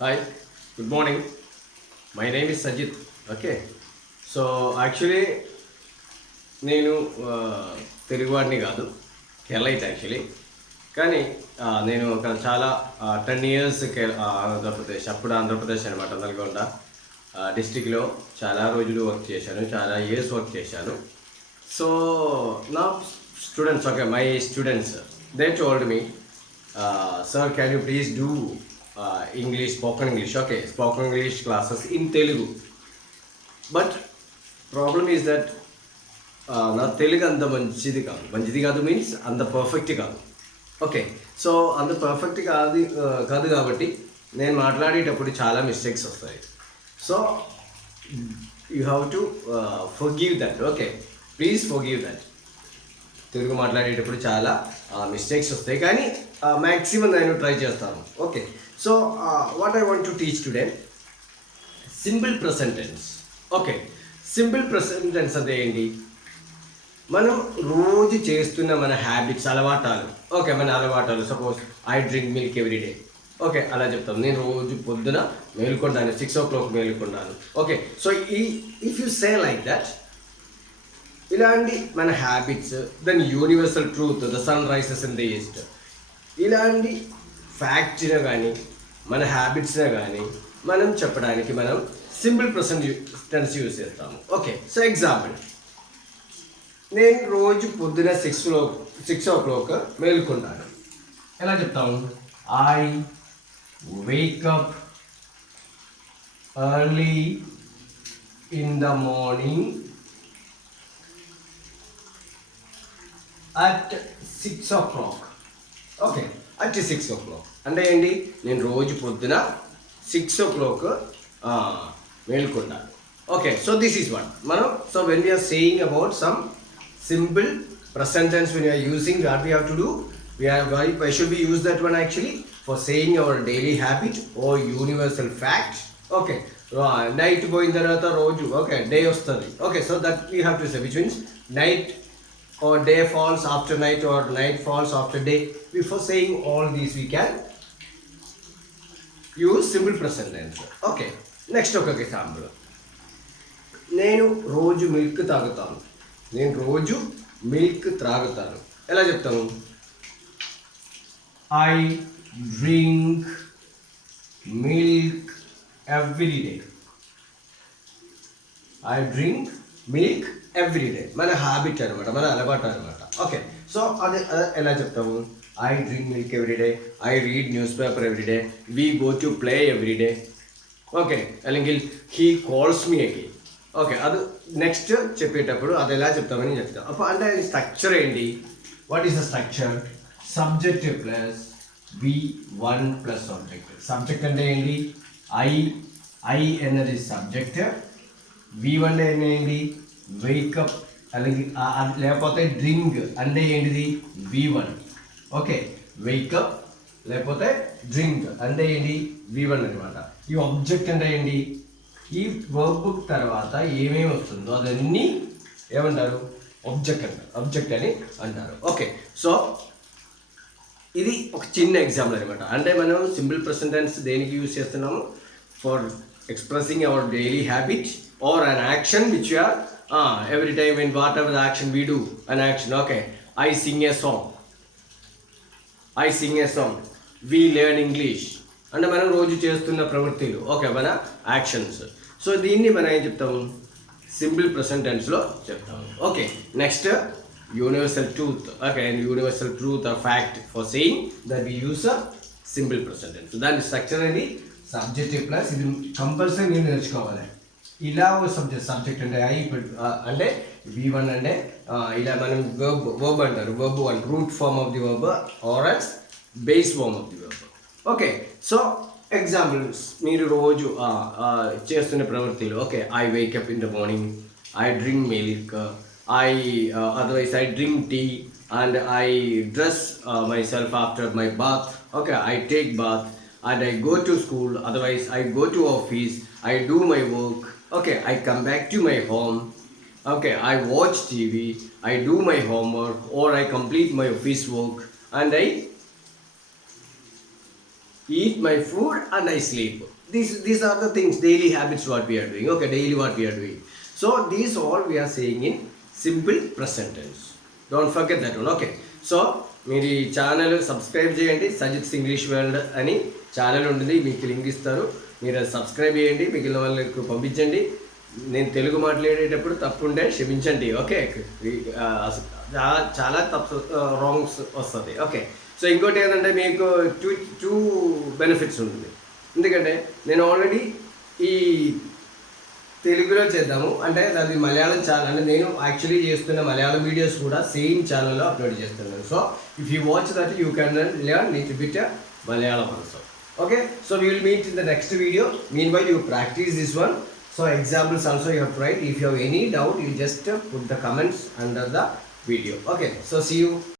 Hi, good morning. My name is Sajid. Okay, so actually నేను తెలుగువాడిని కాదు, Keralite actually. కానీ నేను అక్కడ చాలా 10 years ఆంధ్రప్రదేశ్, అప్పుడు ఆంధ్రప్రదేశ్ అనమాట, నల్గొండ డిస్టిక్లో చాలా రోజులు వర్క్ చేశాను, చాలా ఇయర్స్ వర్క్ చేశాను. సో నా students, okay, my students, they told me, sir can you please do English, spoken English, okay, spoken English classes in Telugu. But problem is that నా తెలుగు అంత మంచిది కాదు మీన్స్ అంత పర్ఫెక్ట్ కాదు. ఓకే, సో అంత పర్ఫెక్ట్ కాదు కాబట్టి నేను మాట్లాడేటప్పుడు చాలా మిస్టేక్స్ వస్తాయి. So you have to forgive that. Okay, please forgive that. Telugu మాట్లాడేటప్పుడు చాలా మిస్టేక్స్ వస్తాయి, కానీ మ్యాక్సిమం నేను ట్రై చేస్తాను. Okay, so what I want to teach today, simple present tense. Okay, simple present tense అంటే ఏంటి? మనం రోజు చేస్తున్న మన హ్యాబిట్స్, అలవాటాలు. ఓకే, మన అలవాటాలు, suppose I drink milk every day. Okay, అలా చెప్తాం. నేను రోజు పొద్దున మేలుకొంటాను, 6 o'clock మేలుకొంటాను. Okay, so if you say like that, ఇలాంటి మన habits, then universal truth, the sun rises in the east, ఇలాంటి ఫ్యాక్ట్స్ని కానీ మన హ్యాబిట్స్ని కానీ మనం చెప్పడానికి మనం సింపుల్ ప్రెసెంట్ టెన్స్ యూజ్ చేస్తాము. ఓకే, సో ఎగ్జాంపుల్, నేను రోజు పొద్దున 6 o'clock మేలుకుంటాను. ఎలా చెప్తాము? I wake up early in the morning at 6 o'clock. Okay, at 6 o'clock అంటే ఏంటి? నేను రోజు పొద్దున 6 o'clock మేలుకుంటాను. Okay, so this is one మనం. So when we are saying about some simple present tense, when you are using, what we have to do, why should we use that one actually? For saying our daily habit or universal fact. Okay, night పోయిన తర్వాత రోజు, okay, day వస్తుంది. Okay, so that we have to say, which means night or day falls after night or night falls after day. Before saying all these we can use simple present tense. Okay, next ఒక example, నేను రోజు మిల్క్ తాగుతాను. నేను రోజు మిల్క్ త్రాగుతాను. ఎలా చెప్తాను? I drink milk every day. I drink milk every day మన హ్యాబిట్ అనమాట, మన అలవాటు అనమాట. ఓకే, సో అది ఎలా చెప్తాము? I drink milk every day, I read newspaper every day, we go to play every day. Okay, അല്ലെങ്കിൽ he calls me again. Okay, అది నెక్స్ట్ చెప్పేటప్పుడు అది ఎలా చెప్తామని చెప్తాం. అప్పుడు అంటే స్ట్రక్చర్ ఏంటి? What is the structure? Subject plus V1 plus object. Subject అంటే ఏంటి? ఐ అన్నది సబ్జెక్ట్, V1 ఏంటి? వేకప్, అలాగే లేకపోతే డ్రింక్ అంటే ఏంటిది? V1. ఓకే, వేకప్ లేకపోతే డ్రింక్ అంటే ఏంటి? V1 అనమాట. ఈ ఆబ్జెక్ట్ అంటే ఏంటి? ఈ వర్బ్ తర్వాత ఏమేమి వస్తుందో అదన్నీ ఏమంటారు? ఆబ్జెక్ట్ అని అంటారు. ఓకే, సో ఇది ఒక చిన్న ఎగ్జాంపుల్ అనమాట. అంటే మనం సింపుల్ ప్రెసెంట్ టెన్స్ దేనికి యూజ్ చేస్తున్నాము? For expressing our daily habit or an action which you are every time when whatever the action we do an action. Okay, I sing a song, we learn English అంటే మనం రోజు చేస్తున్న ప్రవృత్తులు. Okay, మన actions. So దీన్ని మనం ఏం చెప్తాము? సింపుల్ ప్రెసెంట్ టెన్స్లో చెప్తాము. Okay, next universal truth. Okay, universal truth or fact for saying that we use a simple present tense. దాని స్ట్రక్చర్ అనేది సబ్జెక్టివ్ ప్లస్, ఇది కంపల్సరీ మీరు నేర్చుకోవాలి. ఇలా సబ్జెక్ట్ అంటే అంటే V1 అంటే ఇలా మనం వర్బ్ అంటారు. Verb 1 root form of the verb or else base form of the verb. Okay, so examples మీరు రోజు చేస్తున్న ప్రవృత్తిలో. Okay, I wake up in the morning, I drink milk, otherwise I drink tea, and I dress myself after my bath. Okay, I take bath and I go to school, otherwise I go to office, I do my work. Okay, I come back to my home. Okay, I watch TV, I do my homework, or I complete my office work, and I eat my food and I sleep. These are the things, daily habits what we are doing. Okay, daily what we are doing. So these all we are saying in simple present tense. Don't forget that one. Okay, so మీరు ఈ channel subscribe చేయండి. సజిత్స్ English world అని ఛానల్ ఉంటుంది, మీకు లింక్ ఇస్తారు. మీరు అది సబ్స్క్రైబ్ చేయండి, మిగిలిన వాళ్ళకు పంపించండి. నేను తెలుగు మాట్లాడేటప్పుడు తప్పుంటే క్షమించండి. ఓకే, చాలా తప్పు రాంగ్స్ వస్తుంది. ఓకే, సో ఇంకోటి ఏంటంటే మీకు టూ బెనిఫిట్స్ ఉంటుంది. ఎందుకంటే నేను ఆల్రెడీ ఈ తెలుగులో చేద్దాము అంటే అది మలయాళం ఛానల్, అంటే నేను యాక్చువల్లీ చేస్తున్న మలయాళం వీడియోస్ కూడా సేమ్ ఛానల్లో అప్లోడ్ చేస్తున్నాను. So if you watch that you can learn little bit Malayalam also. Okay, so we will meet in the next video. Meanwhile, you practice this one. So examples also you have to write. If you have any doubt, you just put the comments under the video. Okay, so see you.